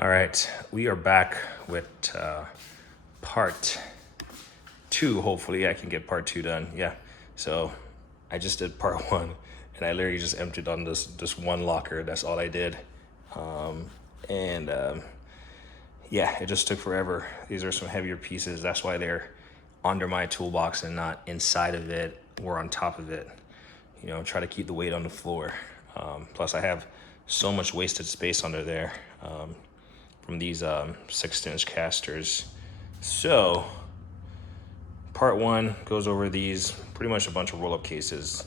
All right, we are back with part two. Hopefully, I can get part two done. Yeah. So I just did part one, and I literally just emptied on this one locker. That's all I did, and yeah, it just took forever. These are some heavier pieces. That's why they're under my toolbox and not inside of it or on top of it. You know, try to keep the weight on the floor. Plus, I have so much wasted space under there. From these 6-inch casters. So part one goes over these, pretty much a bunch of roll-up cases.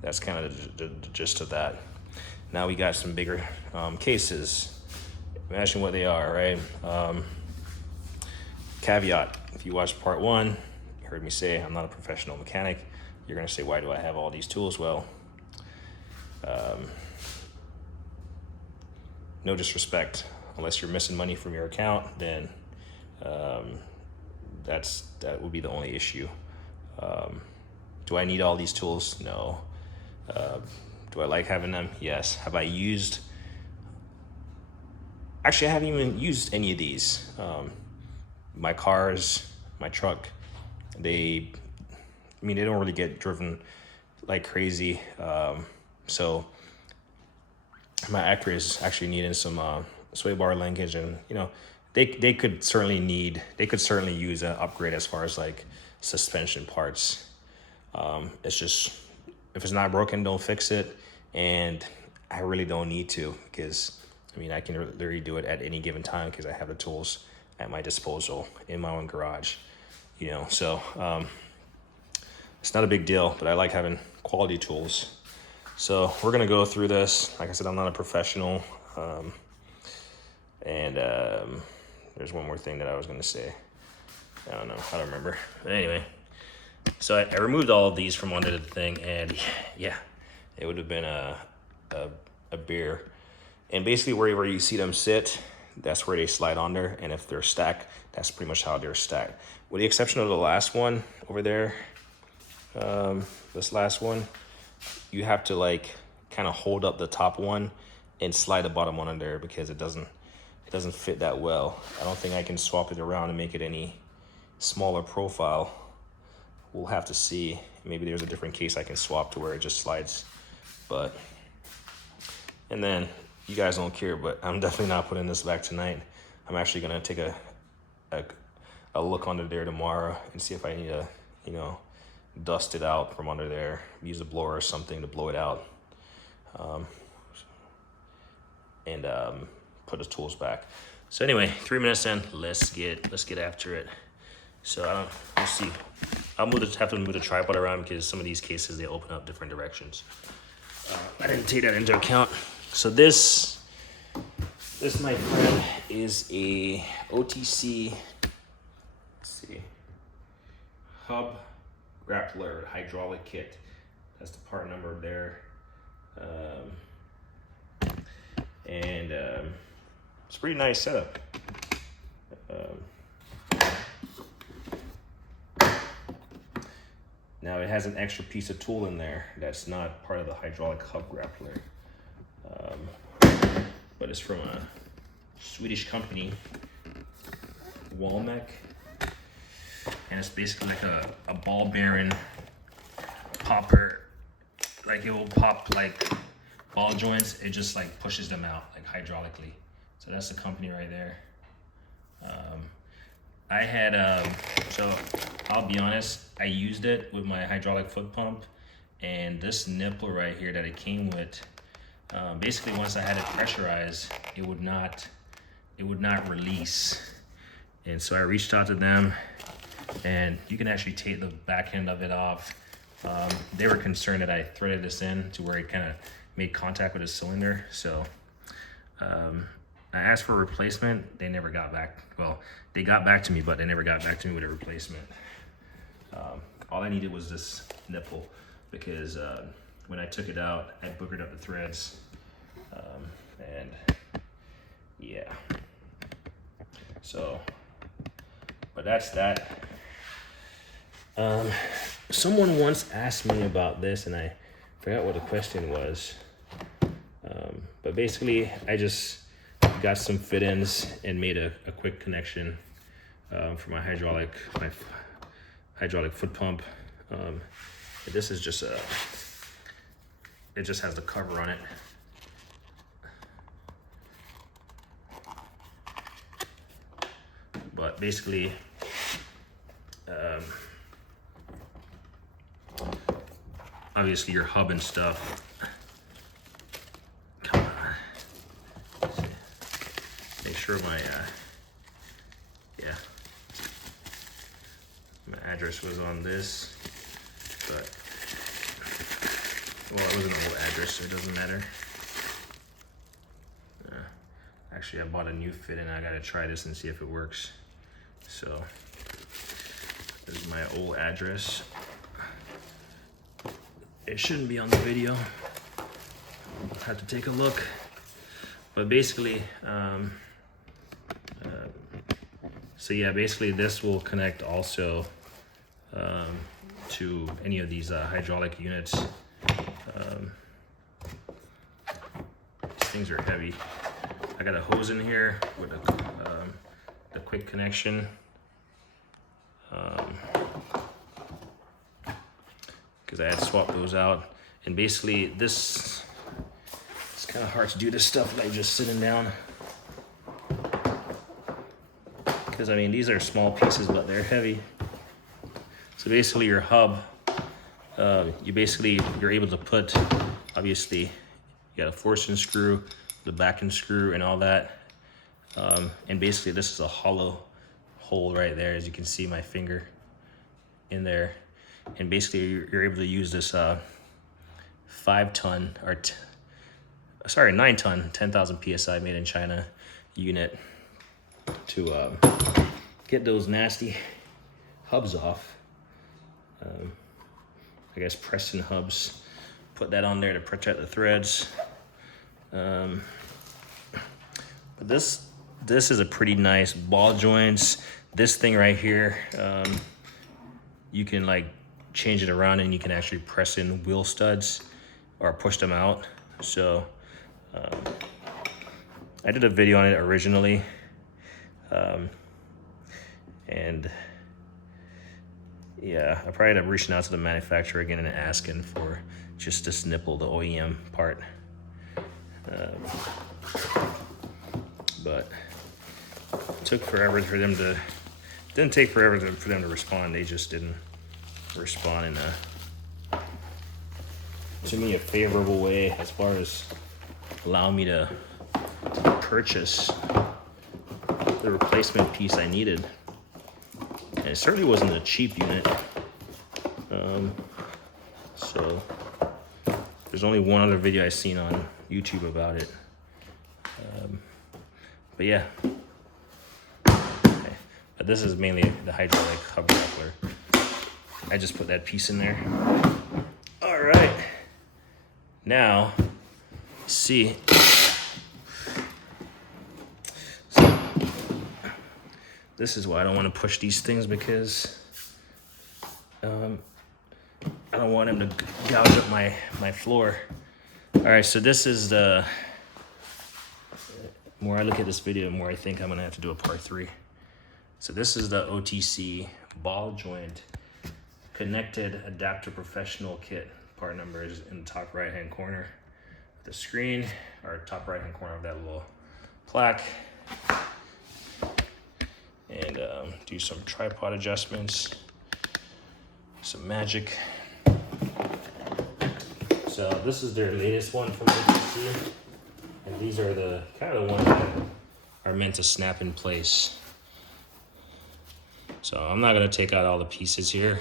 That's kind of the gist of that. Now we got some bigger cases. Imagine what they are, right? Caveat, if you watched part one, you heard me say I'm not a professional mechanic. You're gonna say, why do I have all these tools? Well, no disrespect. Unless you're missing money from your account, then that would be the only issue. Do I need all these tools? No. Do I like having them? Yes. Have I used? Actually, I haven't even used any of these. My cars, my truck, they don't really get driven like crazy. So my Acura is actually needing some sway bar linkage, and they could certainly use an upgrade as far as like suspension parts. It's just, if it's not broken, don't fix it, and I really don't need to, because I can literally do it at any given time because I have the tools at my disposal in my own garage. So it's not a big deal, but I like having quality tools. So we're gonna go through this. Like I said, I'm not a professional. And there's one more thing that I was going to say. I don't know. I don't remember. But anyway, so I removed all of these from under the thing, and yeah, it would have been a beer. And basically, wherever you see them sit, that's where they slide under. And if they're stacked, that's pretty much how they're stacked. With the exception of the last one over there, this last one, you have to like kind of hold up the top one and slide the bottom one under, because it doesn't fit that well. I don't think I can swap it around and make it any smaller profile. We'll have to see. Maybe there's a different case I can swap to where it just slides. And then you guys don't care, but I'm definitely not putting this back tonight. I'm actually gonna take a look under there tomorrow and see if I need to, dust it out from under there. Use a blower or something to blow it out. And put the tools back. So anyway, 3 minutes in, let's get after it. So we'll see. I'll have to move the tripod around because some of these cases, they open up different directions. I didn't take that into account. So this my friend is a OTC, let's see, hub grappler hydraulic kit. That's the part number there. And it's a pretty nice setup. Now it has an extra piece of tool in there that's not part of the hydraulic hub grappler, but it's from a Swedish company, Walmec, and it's basically like a ball bearing popper. Like it will pop like ball joints. It just like pushes them out like hydraulically. So that's the company right there. I had so I'll be honest, I used it with my hydraulic foot pump, and this nipple right here that it came with, basically once I had it pressurized, it would not release. And so I reached out to them, and you can actually take the back end of it off. They were concerned that I threaded this in to where it kind of made contact with the cylinder. So I asked for a replacement. They never got back. Well, they got back to me, but they never got back to me with a replacement. All I needed was this nipple, because when I took it out, I boogered up the threads. And yeah. So, but that's that. Someone once asked me about this, and I forgot what the question was. But basically, I just got some fit-ins and made a quick connection for my hydraulic foot pump. This is just it just has the cover on it. But basically, obviously your hub and stuff. Come on. Make sure my my address was on this, but well, it was an old address, so it doesn't matter. Actually, I bought a new fit and I gotta try this and see if it works. So this is my old address. It shouldn't be on the video. I'll have to take a look. But basically, so yeah, basically this will connect also to any of these hydraulic units. These things are heavy. I got a hose in here with the quick connection. Because I had swapped those out. And basically it's kind of hard to do this stuff like just sitting down. Because I mean, these are small pieces, but they're heavy. So basically your hub, you're able to put, obviously, you got a forcing screw, the backing screw and all that. And basically this is a hollow hole right there, as you can see my finger in there. And basically you're able to use this 9 ton, 10,000 PSI made in China unit to get those nasty hubs off. I guess Preston hubs, put that on there to protect the threads. But this is a pretty nice ball joints. This thing right here, you can like change it around and you can actually press in wheel studs or push them out. So I did a video on it originally, and yeah, I probably end up reaching out to the manufacturer again and asking for just this nipple, the OEM part. But it took forever for them to, didn't take forever for them to respond. They just didn't respond in to me a favorable way as far as allowing me to purchase the replacement piece I needed. And it certainly wasn't a cheap unit. So there's only one other video I've seen on YouTube about it. But yeah. Okay. But this is mainly the hydraulic hub coupler. I just put that piece in there. All right. Now, see. So, this is why I don't want to push these things, because I don't want them to gouge up my floor. All right, so this is the more I look at this video, the more I think I'm gonna have to do a part 3. So this is the OTC ball joint connected adapter professional kit. Part number is in the top right hand corner of the screen, or top right hand corner of that little plaque. And do some tripod adjustments, some magic. So this is their latest one from OTC. And these are the kind of the ones that are meant to snap in place. So I'm not gonna take out all the pieces here.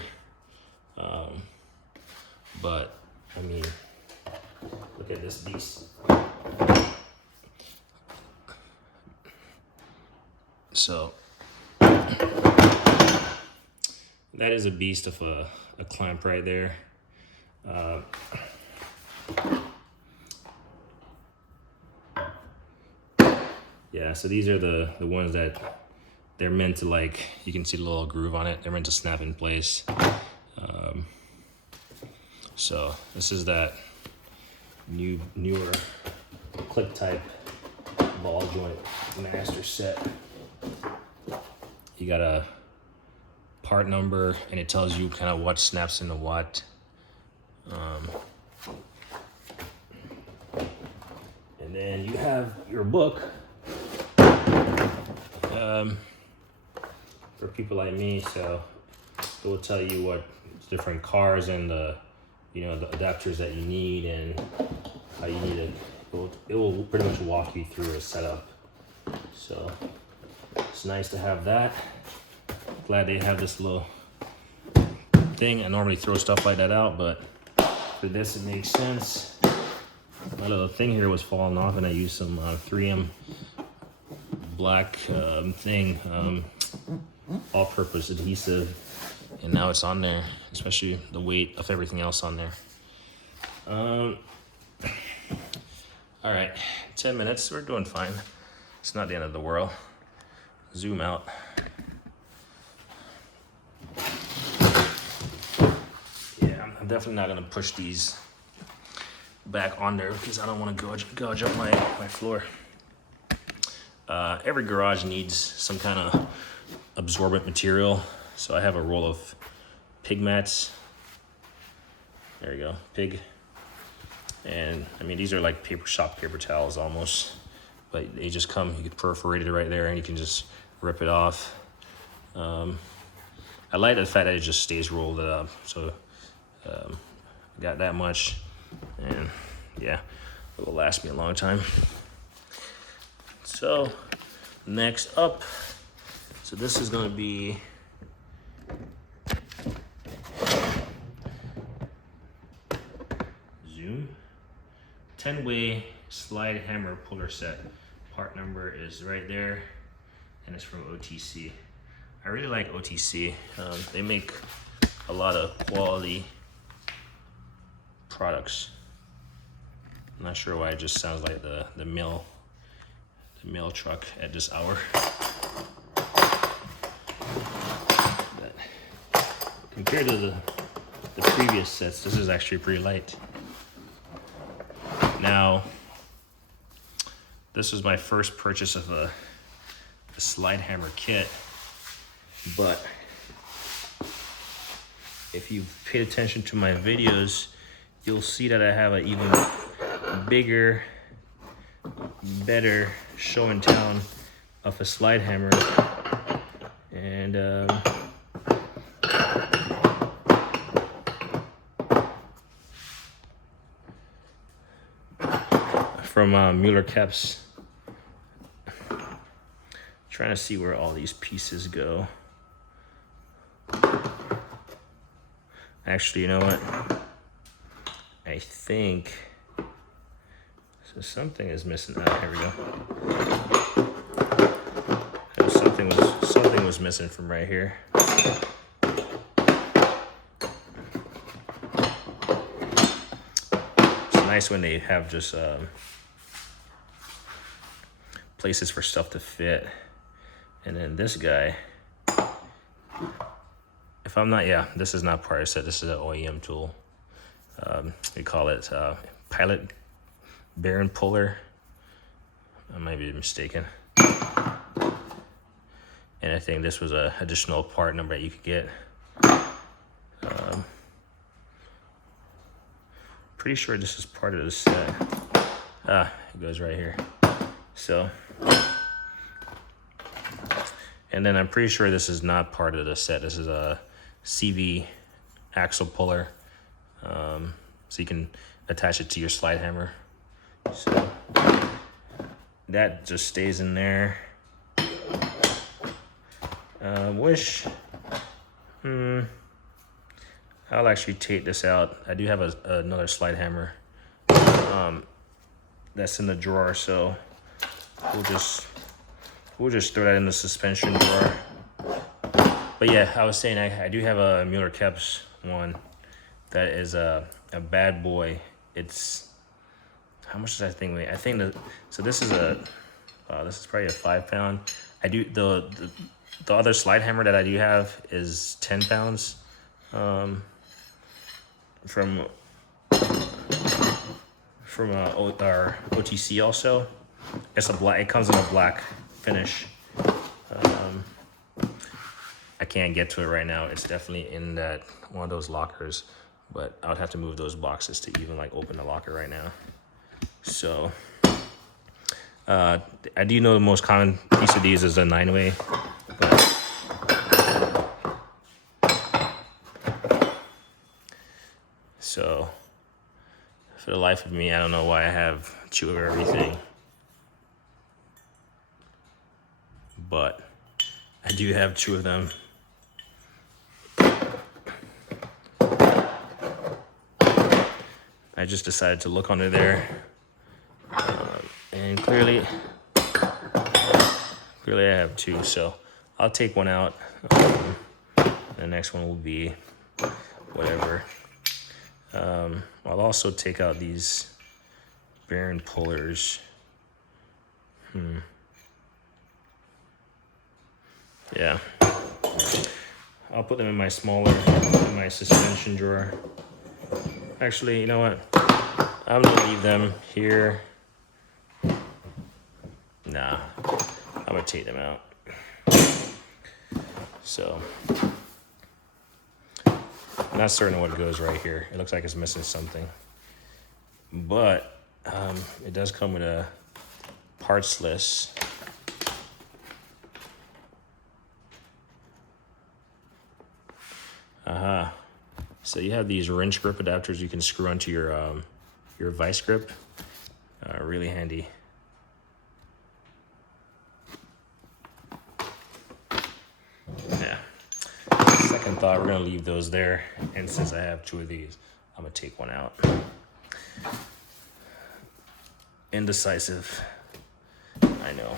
But I mean, look at this beast. So that is a beast of a clamp right there. Yeah, so these are the ones that they're meant to, like, you can see the little groove on it. They're meant to snap in place. So this is that newer clip type ball joint master set. You got a part number, and it tells you kind of what snaps into what. And then you have your book for people like me, so it will tell you what different cars and the the adapters that you need and how you need it will pretty much walk you through a setup. So it's nice to have that. Glad they have this little thing. I normally throw stuff like that out, but for this it makes sense. My little thing here was falling off, and I used some 3M black thing, all-purpose adhesive, and now it's on there, especially the weight of everything else on there. All right, 10 minutes, we're doing fine. It's not the end of the world. Zoom out. Yeah, I'm definitely not gonna push these back on there because I don't want to gouge up my floor. Every garage needs some kind of absorbent material, so I have a roll of pig mats. There you go, pig. And I mean, these are like shop paper towels almost, but they just come, you can perforate it right there and you can just rip it off. I like the fact that it just stays rolled up, so got that much, and yeah, it will last me a long time. So next up, so this is gonna be zoom 10-way slide hammer puller set. Part number is right there, and it's from OTC. I really like OTC. They make a lot of quality products. I'm not sure why it just sounds like the mail truck at this hour. But compared to the previous sets, this is actually pretty light. Now, this was my first purchase of a slide hammer kit, but if you've paid attention to my videos, you'll see that I have an even bigger, better show and tell of a slide hammer, and from Mueller Caps. Trying to see where all these pieces go. Actually, you know what? I think so. Something is missing. Oh, here we go. Something was missing from right here. It's nice when they have just places for stuff to fit. And then this guy, if I'm not, this is not part of the set. This is an OEM tool. We call it Pilot Baron Puller. I might be mistaken. And I think this was an additional part number that you could get. Pretty sure this is part of the set. It goes right here. So, and then I'm pretty sure this is not part of the set. This is a CV axle puller. So you can attach it to your slide hammer. So that just stays in there. I'll actually take this out. I do have another slide hammer that's in the drawer, so we'll just throw that in the suspension drawer. But yeah, I was saying I do have a Mueller Caps one that is a bad boy. It's, how much does that thing weigh? I think so this is this is probably a 5 pound. I do the other slide hammer that I do have is 10 pounds. From our OTC also. It's a black. It comes in a black finish. I can't get to it right now. It's definitely in that one of those lockers, but I would have to move those boxes to even like open the locker right now. So I do know the most common piece of these is the 9-way, but so for the life of me, I don't know why I have two of everything, but I do have two of them. I just decided to look under there, and clearly I have two, so I'll take one out. The next one will be whatever. I'll also take out these bearing pullers. Yeah. I'll put them in my suspension drawer. Actually, you know what? I'm gonna leave them here. Nah, I'm gonna take them out. So, I'm not certain what goes right here. It looks like it's missing something. But it does come with a parts list. So you have these wrench grip adapters you can screw onto your vice grip. Really handy. Yeah. Second thought, we're gonna leave those there. And since I have two of these, I'm gonna take one out. Indecisive. I know.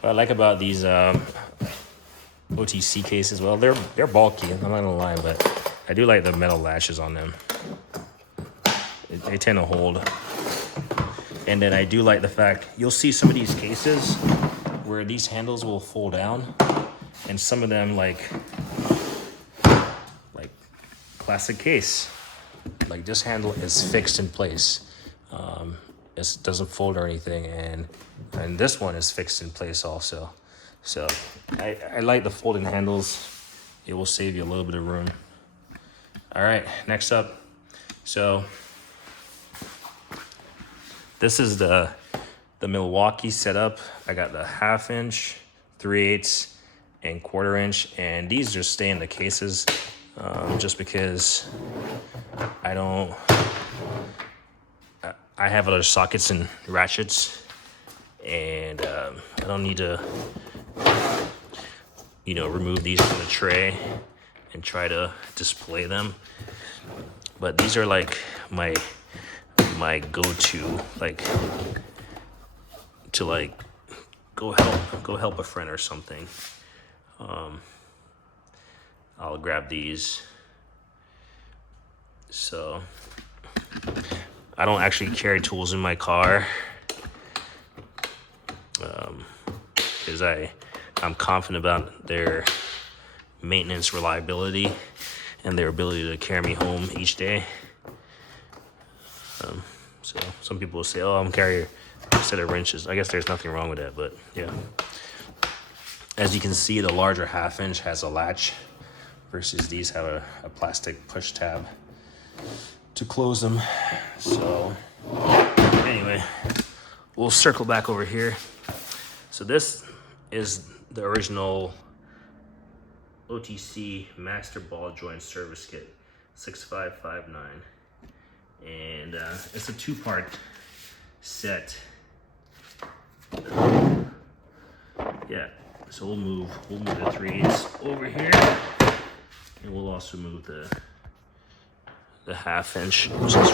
What I like about these OTC cases, well, they're bulky, I'm not gonna lie, but I do like the metal latches on them. They tend to hold. And then I do like the fact, you'll see some of these cases where these handles will fold down, and some of them like classic case, like this handle is fixed in place. It doesn't fold or anything, and this one is fixed in place also. So I like the folding handles. It will save you a little bit of room. All right, next up. So this is the Milwaukee setup. I got the 1/2 inch, 3/8, and 1/4 inch, and these just stay in the cases just because I have other sockets and ratchets, and I don't need to, remove these from the tray and try to display them. But these are like my go-to, like to like go help a friend or something. I'll grab these. So I don't actually carry tools in my car because I'm confident about their maintenance reliability and their ability to carry me home each day. So some people will say, oh, I'm carrying a set of wrenches. I guess there's nothing wrong with that, but yeah. As you can see, the larger 1/2 inch has a latch versus these have a plastic push tab to close them. So anyway, we'll circle back over here. So this is the original OTC Master Ball Joint Service Kit 6559, and it's a 2-part set. Yeah, so we'll move the 3/8 over here, and we'll also move the 1/2 inch, which is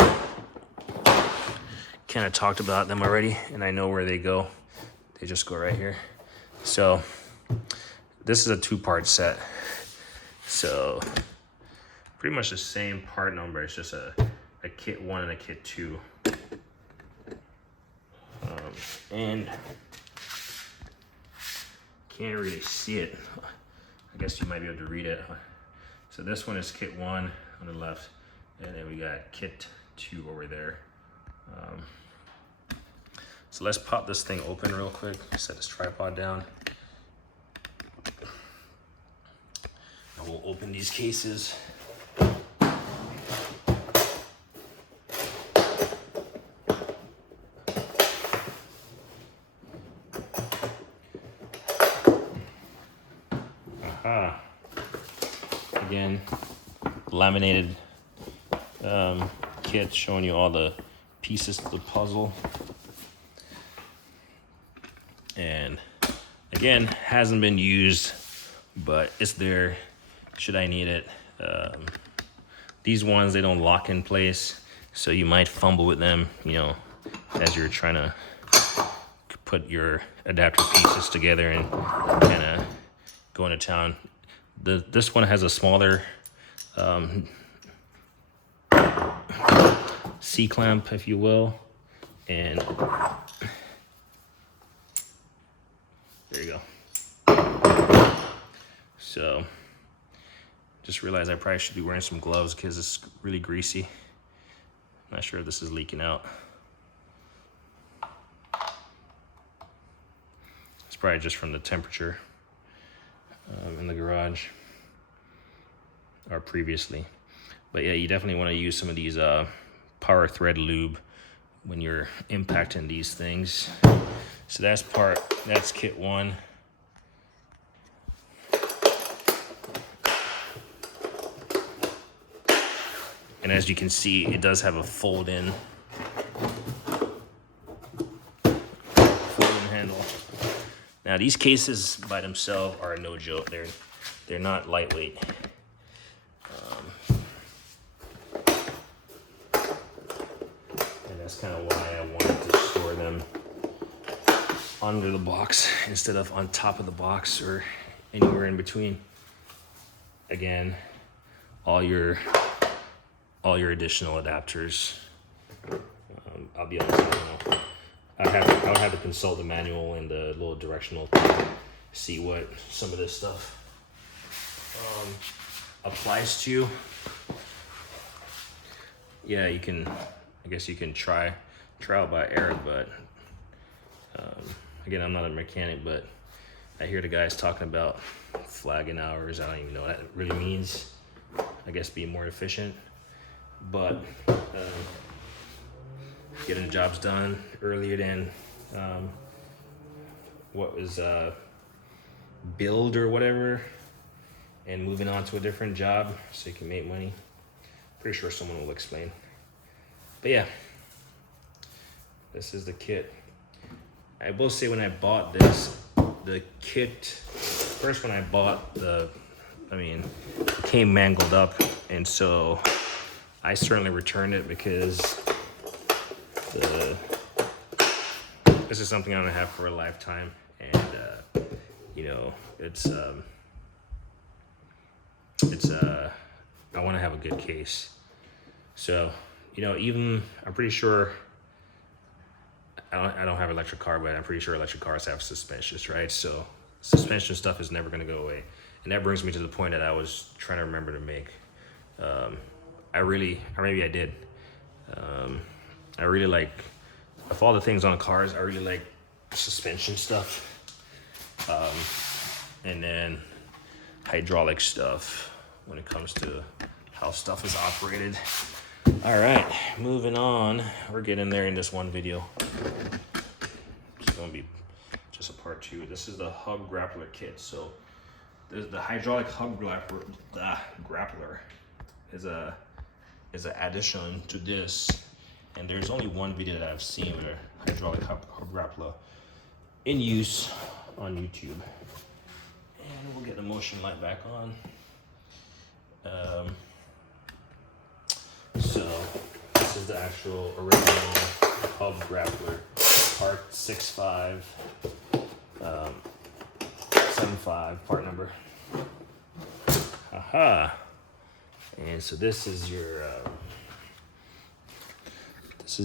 kind of talked about them already, and I know where they go. They just go right here. So this is a 2-part set. So pretty much the same part number. It's just a kit 1 and a kit 2. And can't really see it. I guess you might be able to read it. So this one is kit 1 on the left, and then we got kit 2 over there. So let's pop this thing open real quick. Set this tripod down. And we'll open these cases. Aha. Again, laminated kit showing you all the pieces of the puzzle. And again, hasn't been used, but it's there should I need it. These ones, they don't lock in place, so you might fumble with them, you know, as you're trying to put your adapter pieces together and kind of go into town. This one has a smaller C-clamp, if you will, and there you go. So, just realized I probably should be wearing some gloves because it's really greasy. Not sure if this is leaking out. It's probably just from the temperature in the garage or previously. But yeah, you definitely want to use some of these power thread lube when you're impacting these things. So that's kit one. And as you can see, it does have a fold-in handle. Now these cases by themselves are no joke. They're not lightweight. And that's kind of why I wanted to store them under the box instead of on top of the box or anywhere in between. Again, all your additional adapters. I'll be honest, I would have to consult the manual and the little directional thing, see what some of this stuff applies to. Yeah, I guess you can try out by Eric, but again, I'm not a mechanic, but I hear the guys talking about flagging hours. I don't even know what that really means. I guess being more efficient, but getting the jobs done earlier than what was billed or whatever, and moving on to a different job so you can make money. Pretty sure someone will explain. But yeah, this is the kit. I will say when I bought this, the kit, first when I bought it came mangled up, and so I certainly returned it because this is something I'm gonna have for a lifetime, and I want to have a good case. So even I'm pretty sure I don't have electric car, but I'm pretty sure electric cars have suspensions, right? So suspension stuff is never gonna go away, and that brings me to the point that I was trying to remember to make. I really like, of all the things on cars, I really like suspension stuff, and then hydraulic stuff when it comes to how stuff is operated. All right, moving on. We're getting there in this one video. It's gonna be just a part two. This is the hub grappler kit. So the hydraulic hub grappler is an addition to this, and there's only one video that I've seen with a hydraulic hub grappler in use on YouTube. And we'll get the motion light back on. So this is the actual original hub grappler, part 6575, part number. Aha! And so this is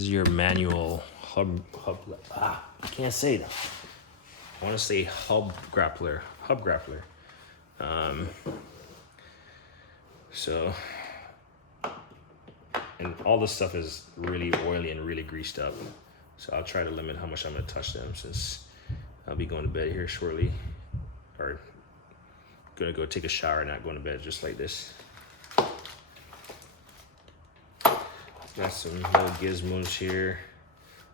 your manual hub. I can't say that. I want to say hub grappler. So, and all this stuff is really oily and really greased up. So I'll try to limit how much I'm gonna touch them, since I'll be going to bed here shortly, or gonna go take a shower, not going to bed just like this. Got some little gizmos here.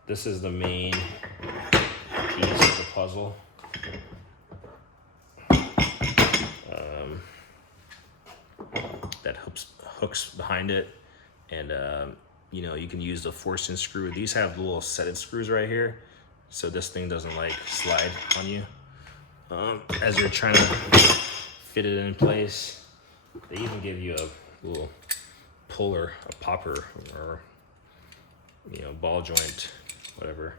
This is the main piece of the puzzle. That hooks behind it, and you know, you can use the forcing screw. These have little set-in screws right here, so this thing doesn't like slide on you as you're trying to fit it in place. They even give you a little puller, a popper, or you know, ball joint, whatever.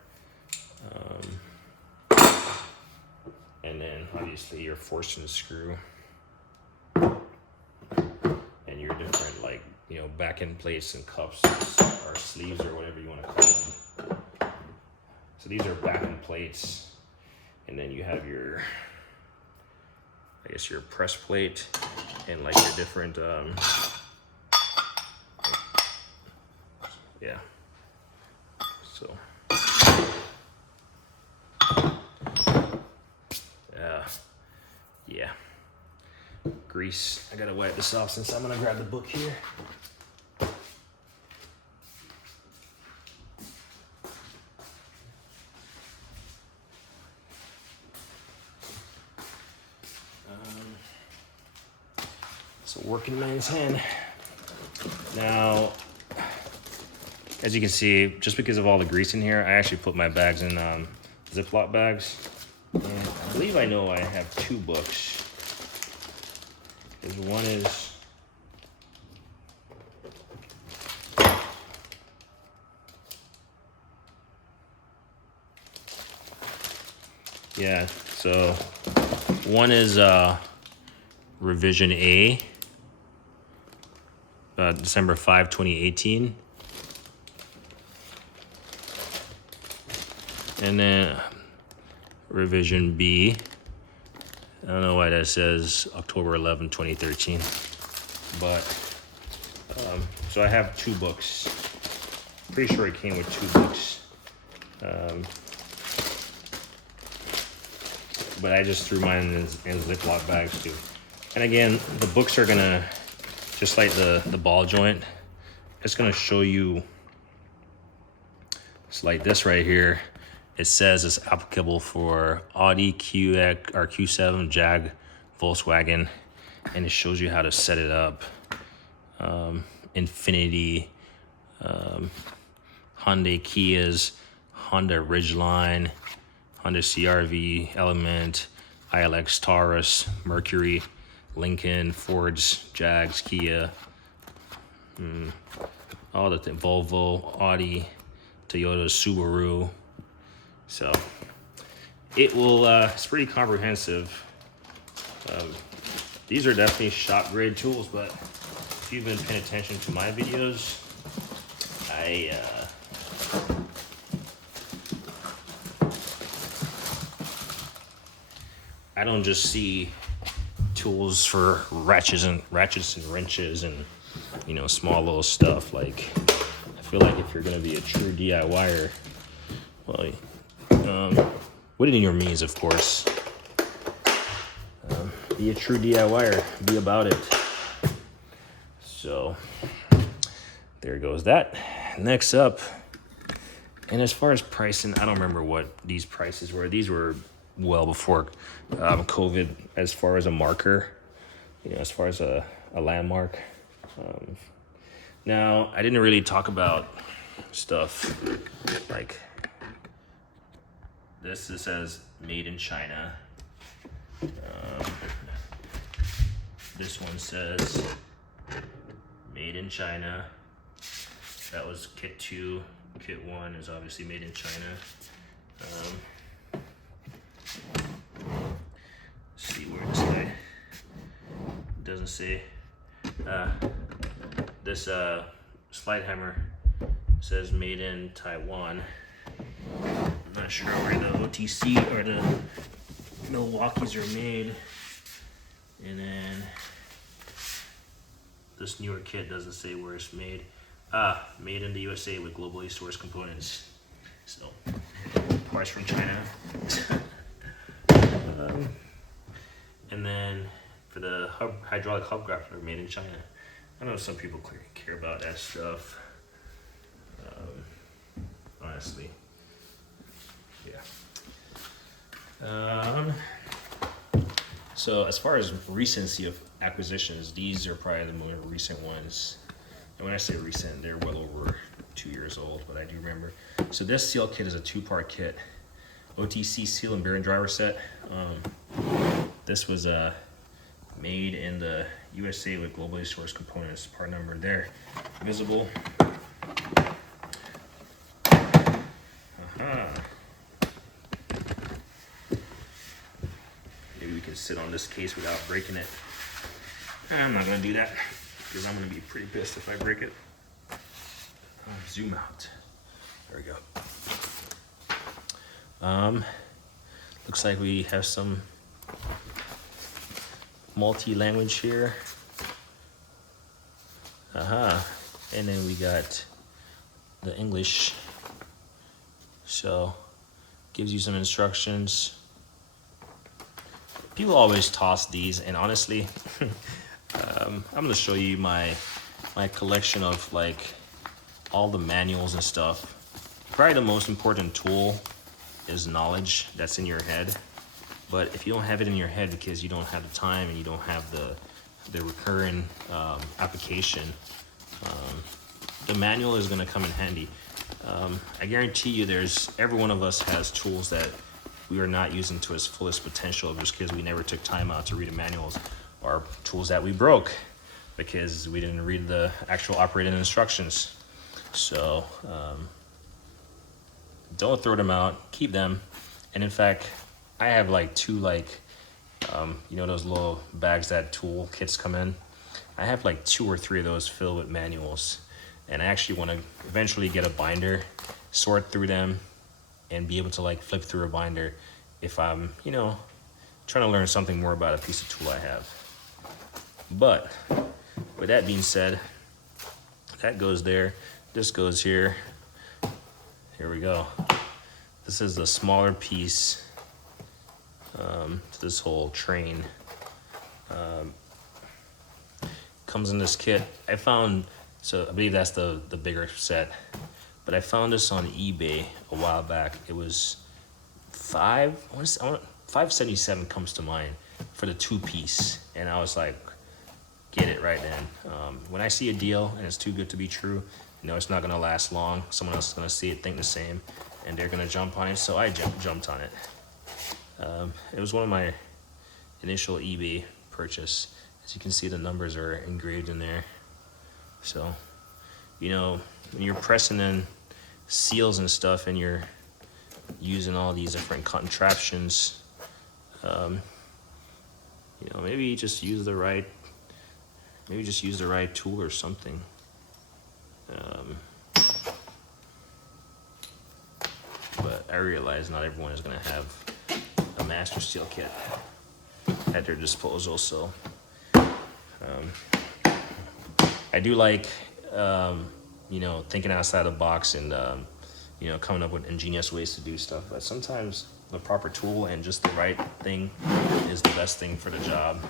And then obviously your forcing screw and your different, like, you know, back end plates and cups or sleeves or whatever you want to call them. So these are back end plates, and then you have your, I guess, your press plate and like your different yeah. So yeah. Grease. I gotta wipe this off since I'm gonna grab the book here. It's a working man's hand. Now, as you can see, just because of all the grease in here, I actually put my bags in Ziploc bags. And I believe I know I have 2 books. Because one is so one is revision A, December 5, 2018. And then revision B, I don't know why that says October 11, 2013. But, so I have 2 books. Pretty sure it came with 2 books. But I just threw mine in Ziploc bags too. And again, the books are gonna, just like the ball joint, it's gonna show you, it's like this right here. It says it's applicable for Audi, QX, or Q7, Jag, Volkswagen, and it shows you how to set it up. Infiniti, Hyundai Kias, Honda Ridgeline, Honda CRV, Element, ILX Taurus, Mercury, Lincoln, Fords, Jags, Kia, all the things, Volvo, Audi, Toyota, Subaru. So it will, it's pretty comprehensive. These are definitely shop grade tools, but if you've been paying attention to my videos, I don't just see tools for ratchets and wrenches and, you know, small little stuff. Like, I feel like if you're gonna be a true DIYer, well, within your means, of course, be a true DIYer, be about it. So there goes that. Next up, and as far as pricing, I don't remember what these prices were. These were well before COVID, as far as a marker, you know, as far as a landmark. Now, I didn't really talk about stuff like this. It says made in China. This one says made in China. That was kit 2. Kit 1 is obviously made in China. Let's see where this guy doesn't say. This slide hammer says made in Taiwan. I'm not sure where the OTC or the Milwaukee's are made. And then this newer kit doesn't say where it's made. Made in the USA with globally sourced components. So, parts from China. And then for the hydraulic hub grappler, made in China. I know some people care about that stuff. Honestly, yeah. So as far as recency of acquisitions, these are probably the more recent ones. And when I say recent, they're well over 2 years old, but I do remember. So this seal kit is a 2-part kit. OTC seal and bearing driver set. This was made in the USA with globally sourced components. Part number there, visible. Maybe we can sit on this case without breaking it. I'm not gonna do that because I'm gonna be pretty pissed if I break it. Zoom out. There we go. Looks like we have some multi-language here. And then we got the English. So gives you some instructions. People always toss these, and honestly, I'm gonna show you my collection of like all the manuals and stuff. Probably the most important tool is knowledge that's in your head. But if you don't have it in your head because you don't have the time and you don't have the recurring application, the manual is going to come in handy. I guarantee you every one of us has tools that we are not using to its fullest potential just because we never took time out to read the manuals, or tools that we broke because we didn't read the actual operating instructions. So don't throw them out, keep them. And in fact, I have like 2 you know those little bags that tool kits come in? I have like 2 or 3 of those filled with manuals. And I actually want to eventually get a binder, sort through them, and be able to like flip through a binder if I'm, you know, trying to learn something more about a piece of tool I have. But with that being said, that goes there, this goes here. Here we go. This is the smaller piece to this whole train. Comes in this kit. I found, so I believe that's the bigger set, but I found this on eBay a while back. It was $5.77 comes to mind for the 2-piece, and I was like, get it right then. When I see a deal and it's too good to be true, you know it's not gonna last long. Someone else is gonna see it, think the same, and they're gonna jump on it. So I jumped on it. It was one of my initial eBay purchase. As you can see, the numbers are engraved in there. So, you know, when you're pressing in seals and stuff and you're using all these different contraptions, you know, maybe just use the right tool or something. But I realize not everyone is gonna have a master seal kit at their disposal, so I do like you know, thinking outside the box and you know, coming up with ingenious ways to do stuff, but sometimes the proper tool and just the right thing is the best thing for the job.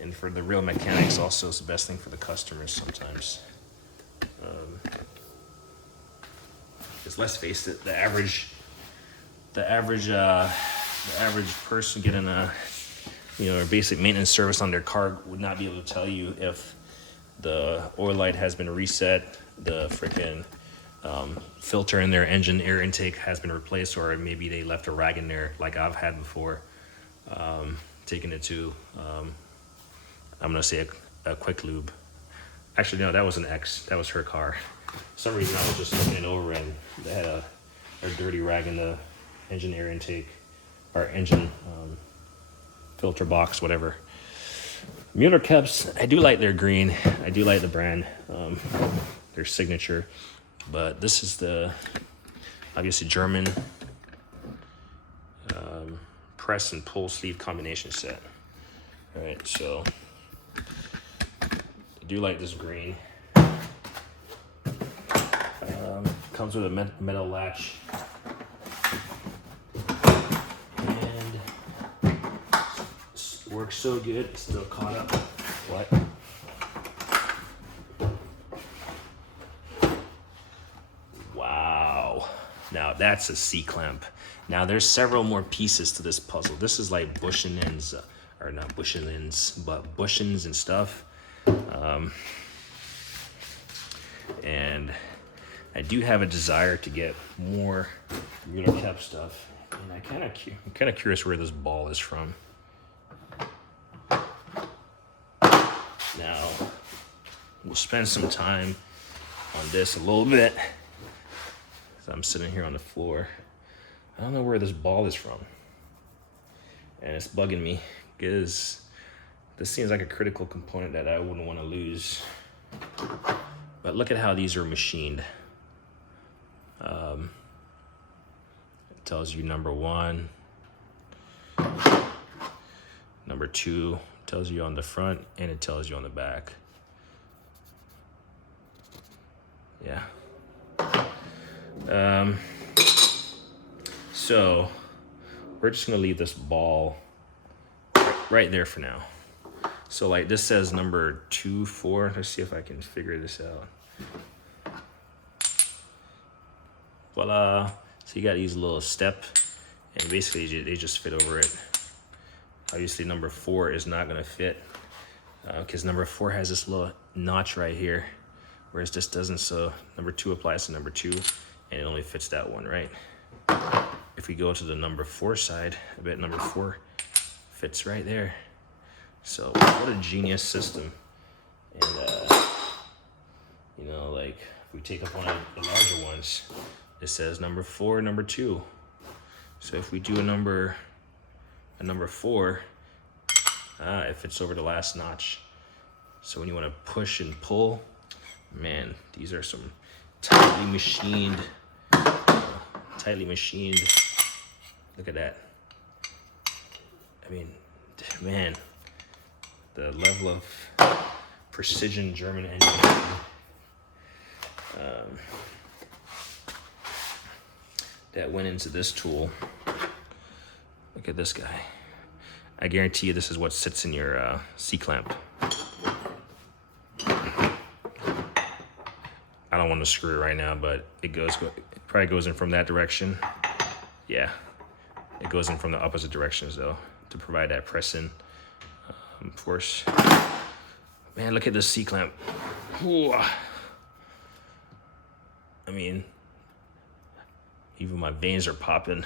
And for the real mechanics also, it's the best thing for the customers sometimes. Because let's face it, the average person getting a, you know, a basic maintenance service on their car would not be able to tell you if the oil light has been reset, the freaking filter in their engine air intake has been replaced, or maybe they left a rag in there like I've had before, taking it to, I'm gonna say a quick lube. Actually, no, that was an ex, that was her car. For some reason I was just looking it over and they had a dirty rag in the engine air intake, or engine filter box, whatever. Mueller Caps, I do like their green. I do like the brand, their signature. But this is the, obviously, German press and pull sleeve combination set. All right, so I do like this green. comes with a metal latch. And works so good, it's still caught up. What? Wow. Now that's a C-clamp. Now there's several more pieces to this puzzle. This is like bushings, or not bushings, but bushings and stuff. And I do have a desire to get more Mueller Cap stuff. And I'm kind of curious where this ball is from. Now, we'll spend some time on this a little bit. So I'm sitting here on the floor. I don't know where this ball is from. And it's bugging me because this seems like a critical component that I wouldn't want to lose. But look at how these are machined. It tells you number 1, number 2, tells you on the front, and it tells you on the back. Yeah. So we're just gonna leave this ball right there for now. So like this says number 2, 4. Let's see if I can figure this out. Voila. So you got these little step, and basically they just fit over it. Obviously number 4 is not gonna fit because number 4 has this little notch right here, whereas this doesn't. So number 2 applies to number 2, and it only fits that one, right? If we go to the number 4 side, I bet number 4 fits right there. So what a genius system. And you know, like if we take up one of the larger ones, it says number 4, number 2. So if we do a number 4, it fits over the last notch. So when you want to push and pull, man, these are some tightly machined. Look at that. I mean, man, the level of precision German engineering. That went into this tool. Look at this guy. I guarantee you this is what sits in your C-clamp. I don't want to screw it right now, but it probably goes in from that direction. Yeah, it goes in from the opposite directions though, to provide that press-in force. Man, look at this C-clamp. I mean, even my veins are popping.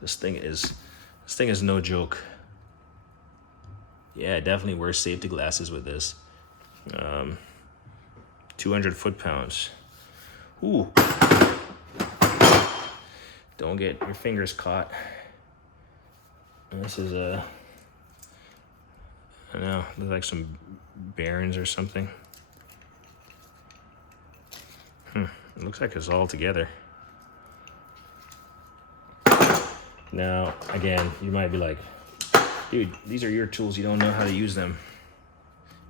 This thing is no joke. Yeah, definitely wear safety glasses with this. 200 foot-pounds. Ooh. Don't get your fingers caught. This is I don't know, looks like some bearings or something. It looks like it's all together. Now, again, you might be like, dude, these are your tools, you don't know how to use them.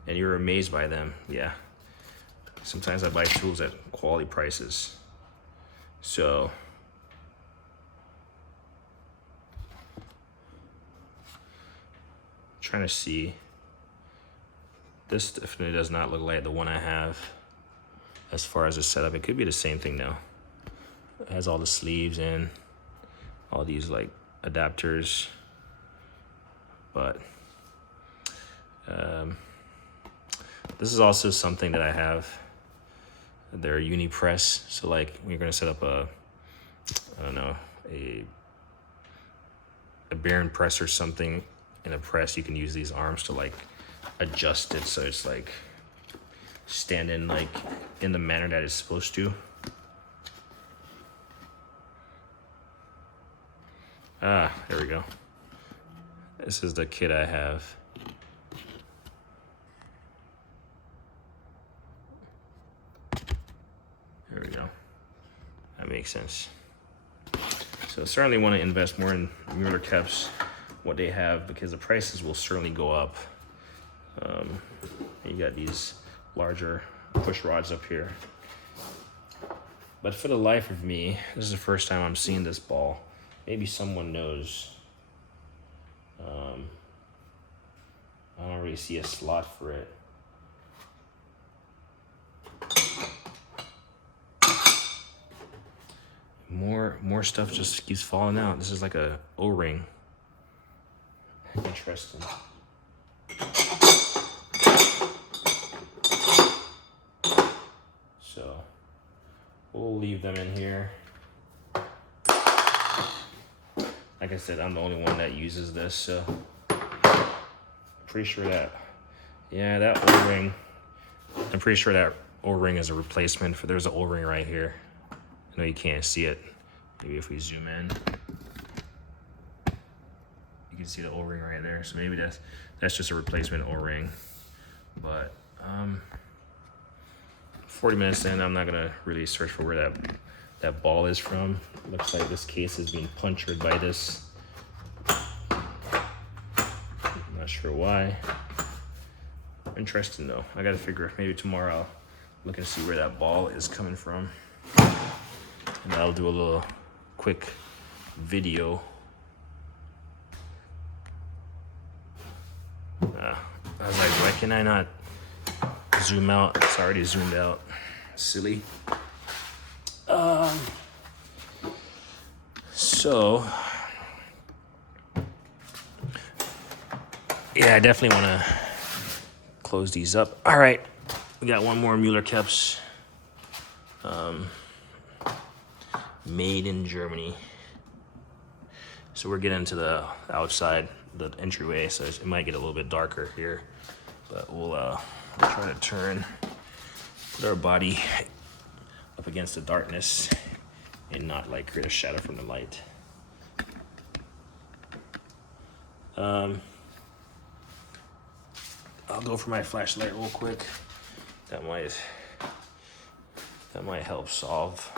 And you're amazed by them. Yeah. Sometimes I buy tools at quality prices. So, trying to see. This definitely does not look like the one I have as far as the setup. It could be the same thing though. It has all the sleeves and all these like adapters. But this is also something that I have. They're Unipress. So like when you're gonna set up a bearing press or something in a press, you can use these arms to like adjust it so it's like standing like in the manner that it's supposed to. There we go. This is the kit I have. There we go. That makes sense. So certainly want to invest more in Mueller Caps, what they have, because the prices will certainly go up. You got these larger push rods up here. But for the life of me, this is the first time I'm seeing this ball. Maybe someone knows. I don't really see a slot for it. More stuff just keeps falling out. This is like a O-ring. Interesting. So we'll leave them in here. Like I said, I'm the only one that uses this, so pretty sure that, yeah, that O-ring, I'm pretty sure that O-ring is a replacement for, there's an O-ring right here. I know you can't see it. Maybe if we zoom in, you can see the O-ring right there. So maybe that's just a replacement O-ring. But 40 minutes in, I'm not gonna really search for where that ball is from. Looks like this case is being punctured by this. I'm not sure why. Interesting though. I gotta figure, maybe tomorrow I'll look and see where that ball is coming from. And I'll do a little quick video. I was like, why can I not zoom out? It's already zoomed out. Silly. So, yeah, I definitely want to close these up. All right, we got one more Mueller Caps. Made in Germany. So we're getting to the outside, the entryway, so it might get a little bit darker here, but we'll try to put our body up against the darkness and not like create a shadow from the light. I'll go for my flashlight real quick. That might help solve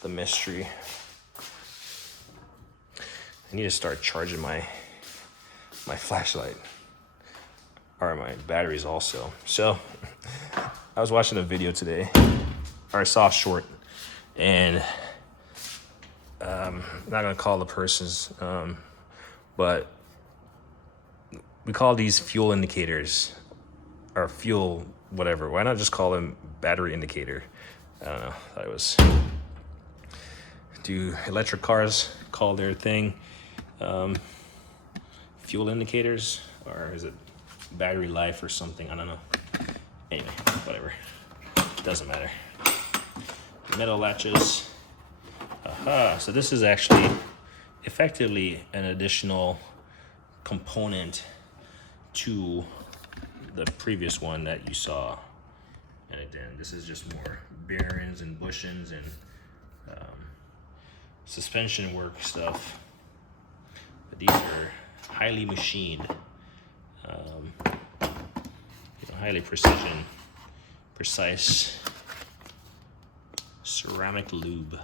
the mystery. I need to start charging my flashlight, or my batteries also. So I was watching a video today, or I saw a short, and I'm not gonna call the person's, but we call these fuel indicators, or fuel whatever. Why not just call them battery indicator? I don't know. I thought it was. Do electric cars call their thing fuel indicators, or is it battery life or something? I don't know. Anyway, whatever. Doesn't matter. Metal latches. Aha. So this is actually effectively an additional component to the previous one that you saw. And again, this is just more bearings and bushings and suspension work stuff. But these are highly machined, highly precise ceramic lube.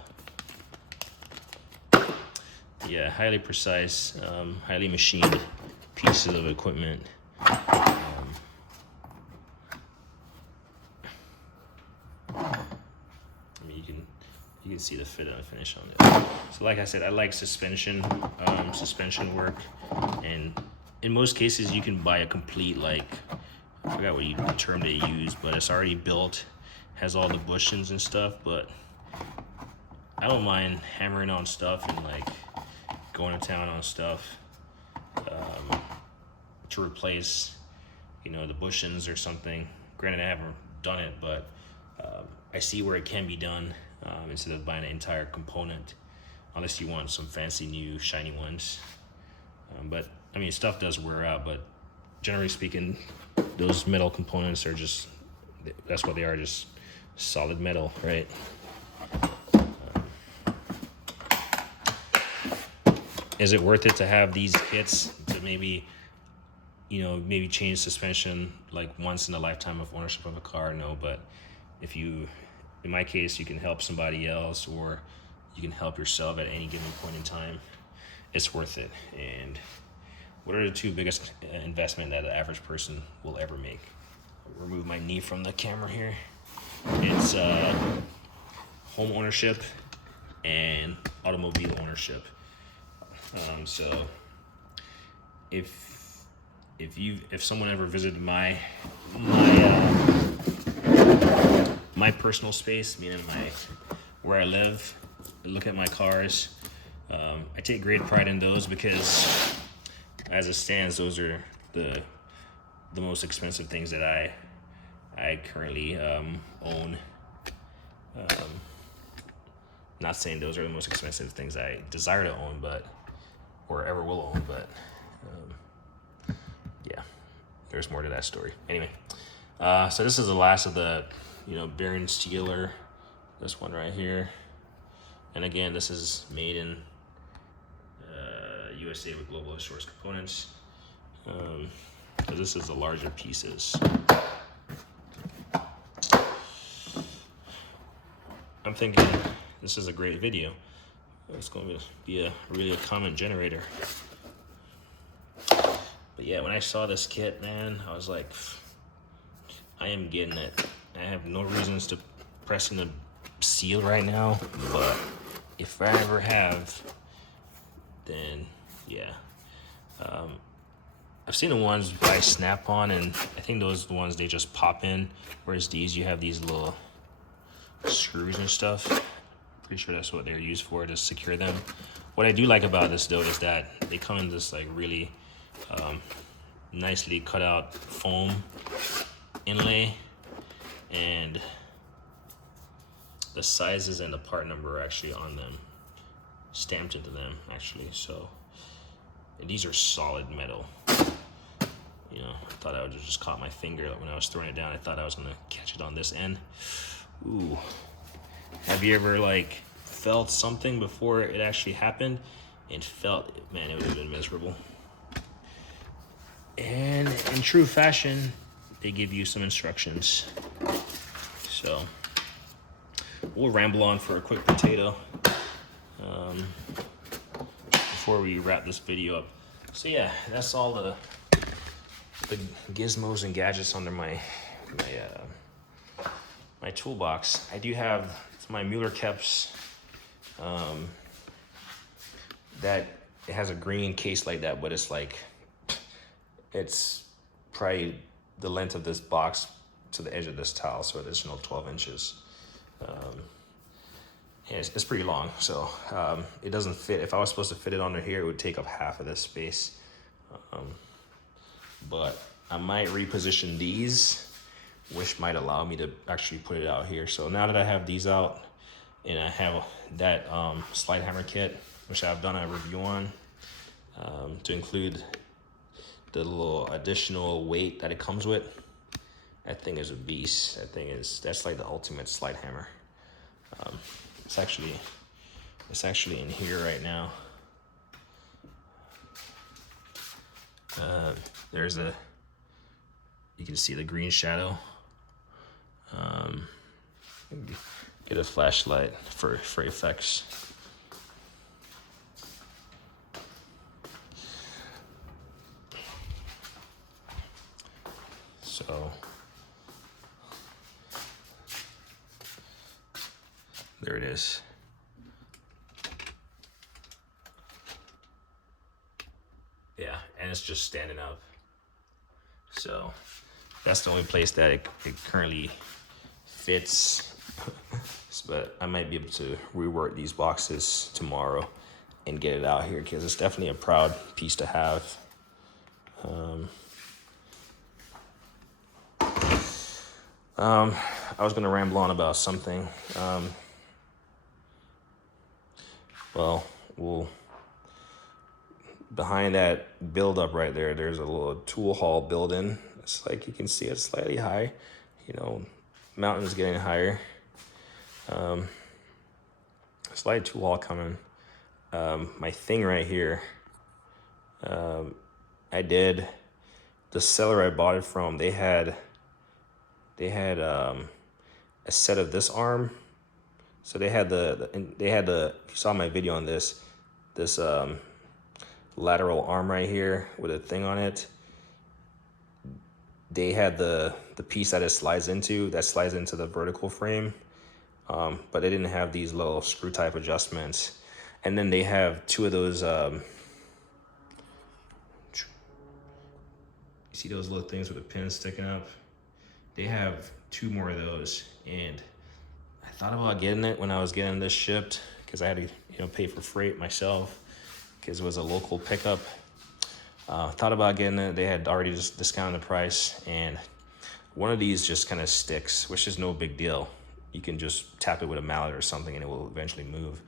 Yeah, highly precise, highly machined pieces of equipment. You can see the fit and the finish on it. So like I said, I like suspension work, and in most cases you can buy a complete, like, I forgot what the term they use, but it's already built, has all the bushings and stuff. But I don't mind hammering on stuff and like going to town on stuff to replace, the bushings or something. Granted, I haven't done it, but I see where it can be done. Instead of buying an entire component, unless you want some fancy new shiny ones. But I mean, stuff does wear out, but generally speaking, those metal components are just, that's what they are, just solid metal, right? Is it worth it to have these kits to maybe change suspension like once in the lifetime of ownership of a car? No, but if you, in my case, you can help somebody else, or you can help yourself at any given point in time, it's worth it. And what are the two biggest investment that the average person will ever make? I'll remove my knee from the camera here. It's home ownership and automobile ownership. So if someone ever visited my personal space, meaning where I live, look at my cars, I take great pride in those because as it stands, those are the most expensive things that I currently own. Not saying those are the most expensive things I desire to own, or ever will own, but yeah, there's more to that story. Anyway, so this is the last of the, bearing sealer. This one right here, and again, this is made in USA with global source components. So this is the larger pieces. I'm thinking this is a great video. It's going to be really a comment generator. But yeah, when I saw this kit, man, I was like, I am getting it. I have no reasons to press in the seal right now, but if I ever have, then yeah. I've seen the ones by Snap-on, and I think those ones, they just pop in, whereas these, you have these little screws and stuff. Pretty sure that's what they're used for, to secure them. What I do like about this though is that they come in this like really nicely cut out foam inlay, and the sizes and the part number are actually on them, stamped into them actually. So, and these are solid metal. I thought I would have just caught my finger when I was throwing it down. I thought I was gonna catch it on this end. Ooh. Have you ever like felt something before it actually happened and felt, man, it would have been miserable? And in true fashion, they give you some instructions. So we'll ramble on for a quick potato before we wrap this video up. So yeah, that's all the gizmos and gadgets under my toolbox. I do have my Mueller Keps that it has a green case like that, but it's probably the length of this box to the edge of this towel, so additional 12 inches. And it's pretty long, so it doesn't fit. If I was supposed to fit it under here, it would take up half of this space. But I might reposition these, which might allow me to actually put it out here. So now that I have these out, and I have that slide hammer kit, which I've done a review on, to include the little additional weight that it comes with. That thing is a beast. That's like the ultimate slide hammer. It's actually in here right now. You can see the green shadow. Get a flashlight for effects. So there it is. Yeah, and it's just standing up. So that's the only place that it currently fits. But I might be able to rework these boxes tomorrow and get it out here, because it's definitely a proud piece to have. I was gonna ramble on about something. Behind that build-up right there, there's a little tool hall building. It's like you can see it's slightly high. Mountain's getting higher. Slight tool hall coming. My thing right here, I did, the seller I bought it from, they had a set of this arm. So they had if you saw my video on this lateral arm right here with a thing on it, they had the piece that it slides into the vertical frame. but they didn't have these little screw type adjustments. And then they have two of those, you see those little things with the pins sticking up? They have two more of those, and I thought about getting it when I was getting this shipped, because I had to pay for freight myself, because it was a local pickup. Thought about getting it. They had already just discounted the price, and one of these just kind of sticks, which is no big deal. You can just tap it with a mallet or something and it will eventually move.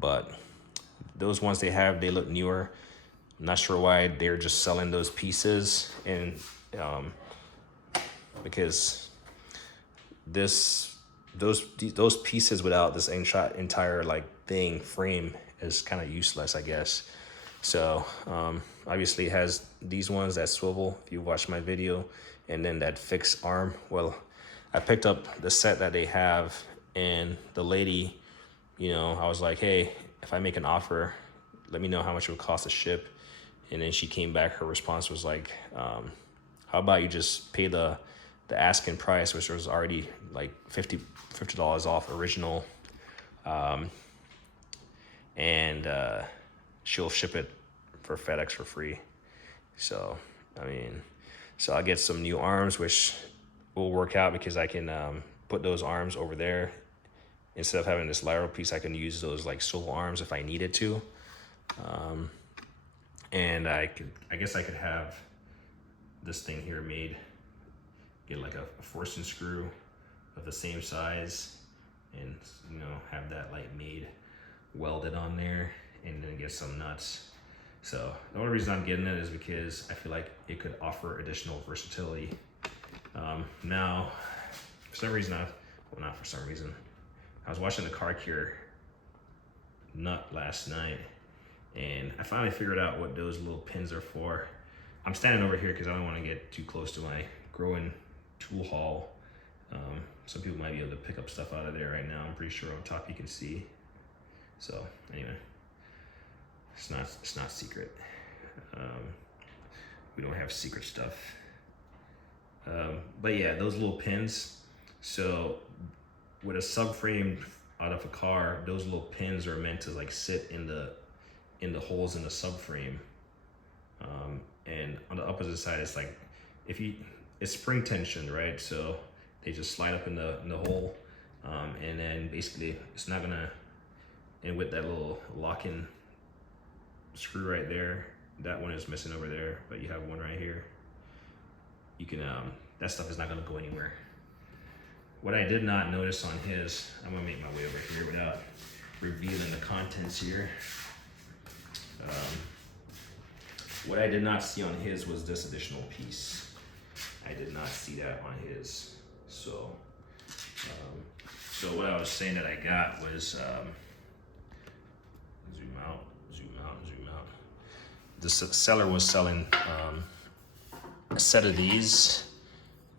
But those ones they have, they look newer. I'm not sure why they're just selling those pieces, and because those pieces without this entire like thing frame is kind of useless, I guess. So obviously it has these ones that swivel if you watch my video, and then that fixed arm. Well, I picked up the set that they have, and the lady, I was like, hey, if I make an offer, let me know how much it would cost to ship. And then she came back, her response was like, how about you just pay the asking price, which was already like $50 off original, and she'll ship it for FedEx for free. So I'll get some new arms, which will work out because I can put those arms over there. Instead of having this lateral piece, I can use those like swivel arms if I needed to. And I guess I could have this thing here made, get like a forcing screw of the same size, and have that like made, welded on there, and then get some nuts. So the only reason I'm getting it is because I feel like it could offer additional versatility. Now, for some reason, not for some reason, I was watching the Car Cure nut last night, and I finally figured out what those little pins are for. I'm standing over here because I don't want to get too close to my growing tool haul. Some people might be able to pick up stuff out of there right now. I'm pretty sure on top you can see. So anyway, it's not secret. We don't have secret stuff. But yeah, those little pins. So with a subframe out of a car, those little pins are meant to like sit in the holes in the subframe. And on the opposite side, it's like it's spring tension, right? So they just slide up in the hole, and then basically it's not gonna. And with that little lock-in screw right there, that one is missing over there, but you have one right here. You can that stuff is not gonna go anywhere. What I did not notice on his, I'm gonna make my way over here without revealing the contents here. What I did not see on his was this additional piece. I did not see that on his. So what I was saying that I got was, zoom out. The seller was selling a set of these,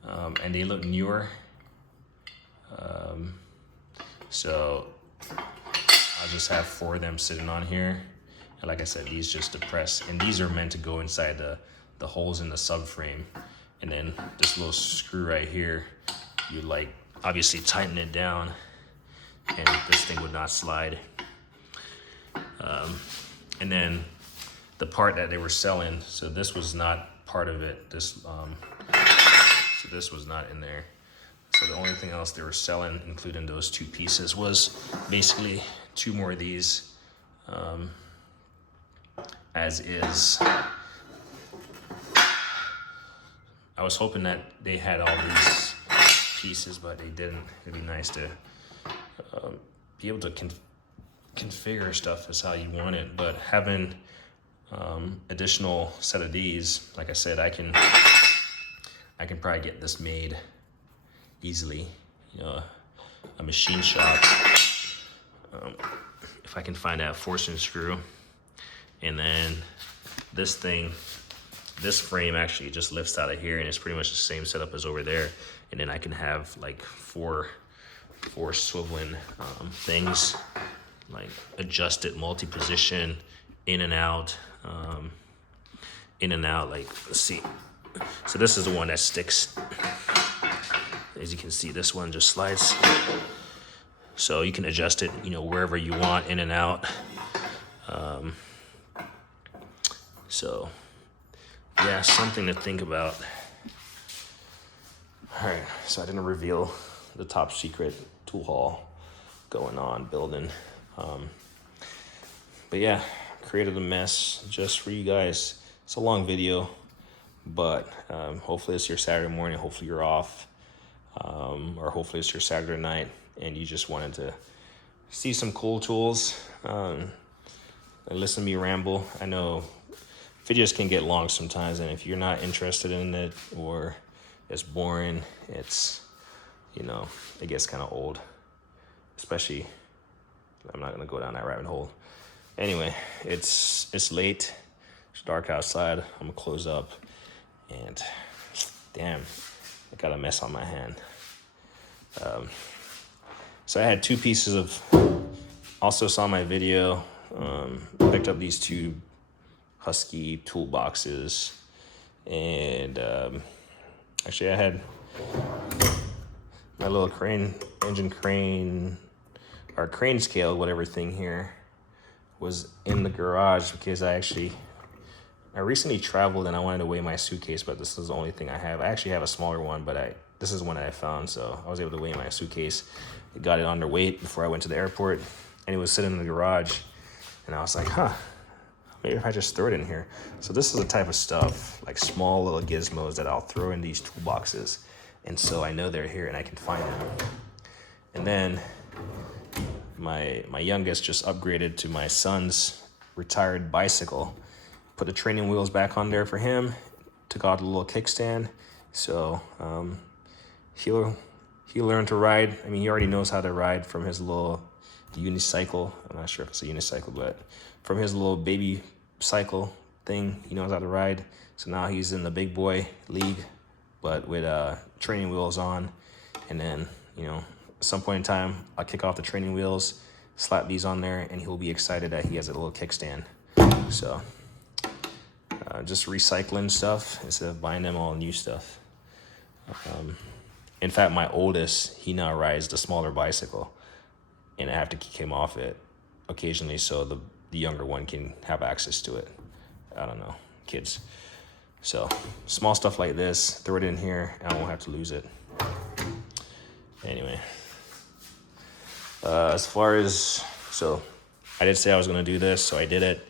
and they look newer. So I'll just have 4 of them sitting on here. And like I said, these just depress, and these are meant to go inside the holes in the subframe. And then this little screw right here, you like obviously tighten it down, and this thing would not slide. And then the part that they were selling, so this was not part of it. So this was not in there. So the only thing else they were selling, including those 2 pieces, was basically 2 more of these, as is. I was hoping that they had all these pieces, but they didn't. It'd be nice to be able to configure stuff as how you want it, but having additional set of these, like I said, I can probably get this made easily. A machine shop, if I can find that forcing screw. And then this frame actually just lifts out of here, and it's pretty much the same setup as over there. And then I can have like four swiveling things, like adjust it multi-position, in and out, like, let's see. So this is the one that sticks. As you can see, this one just slides So you can adjust it, you know, wherever you want, in and out. So yeah, something to think about. All right, so I didn't reveal the top secret tool haul going on building. But yeah, created a mess just for you guys. It's a long video, but hopefully it's your Saturday morning. Hopefully you're off, or hopefully it's your Saturday night and you just wanted to see some cool tools and listen to me ramble. I know videos can get long sometimes, and if you're not interested in it or it's boring, it's, you know, it gets kind of old, especially, I'm not gonna go down that rabbit hole. Anyway, it's late, it's dark outside. I'm gonna close up, and damn, I got a mess on my hand. So I had two pieces of, also saw my video, picked up these two Husky toolboxes, and actually I had my little engine crane, or crane scale, whatever thing here, was in the garage because I recently traveled and I wanted to weigh my suitcase, but this is the only thing I have. I actually have a smaller one, but this is one I found, so I was able to weigh my suitcase. I got it underweight before I went to the airport, and it was sitting in the garage, and I was like, maybe if I just throw it in here. So this is the type of stuff, like small little gizmos, that I'll throw in these toolboxes, and so I know they're here and I can find them. And then my youngest just upgraded to my son's retired bicycle, put the training wheels back on there for him, took out the little kickstand. So he'll learn to ride. I mean, he already knows how to ride from his little unicycle. I'm not sure if it's a unicycle, but from his little baby cycle thing, he knows how to ride. So now he's in the big boy league, but with training wheels on. And then, you know, at some point in time, I'll kick off the training wheels, slap these on there, and he'll be excited that he has a little kickstand. So just recycling stuff instead of buying them all new stuff. In fact, my oldest, he now rides the smaller bicycle, and I have to kick him off it occasionally so the younger one can have access to it. I don't know, kids. So small stuff like this, throw it in here, and I won't have to lose it. Anyway, as far as, so I did say I was gonna do this, so I did it.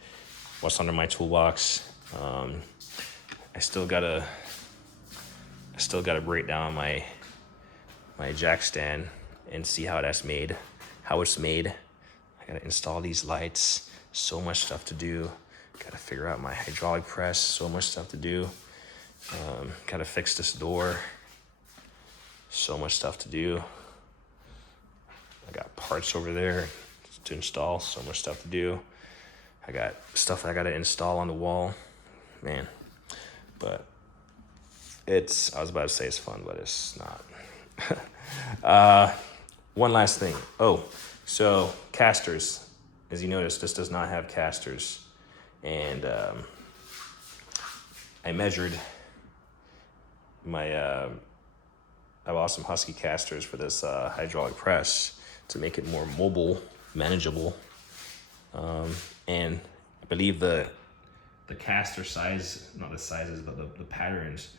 What's under my toolbox? I still gotta break down my jack stand and see how it's made. I gotta install these lights. So much stuff to do. Gotta figure out my hydraulic press. So much stuff to do. Gotta fix this door. So much stuff to do. I got parts over there to install. So much stuff to do. I got stuff I gotta install on the wall. Man, but I was about to say it's fun, but it's not. One last thing. Oh, so casters. As you notice, this does not have casters. And I measured I bought some Husky casters for this hydraulic press to make it more mobile, manageable. And I believe the caster size, not the sizes, but the patterns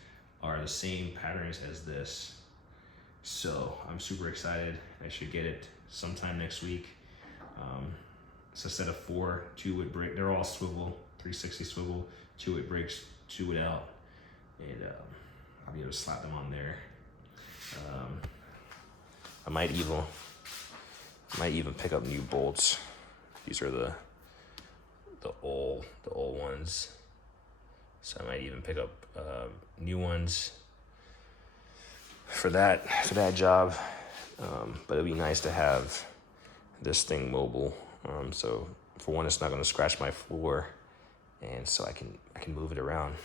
are the same patterns as this. So I'm super excited. I should get it sometime next week. It's a set of 4 2-wood brake. They're all swivel, 360 swivel, 2-wood brakes, 2-wood out. And I'll be able to slap them on there. I might even pick up new bolts. These are the old ones. So I might even pick up new ones for that job. But it'd be nice to have this thing mobile. So for one, it's not going to scratch my floor, and so I can move it around.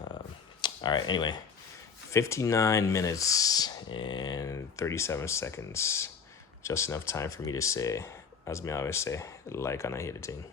All right. Anyway, 59 minutes and 37 seconds. Just enough time for me to say, as me always say, like on a hit a thing.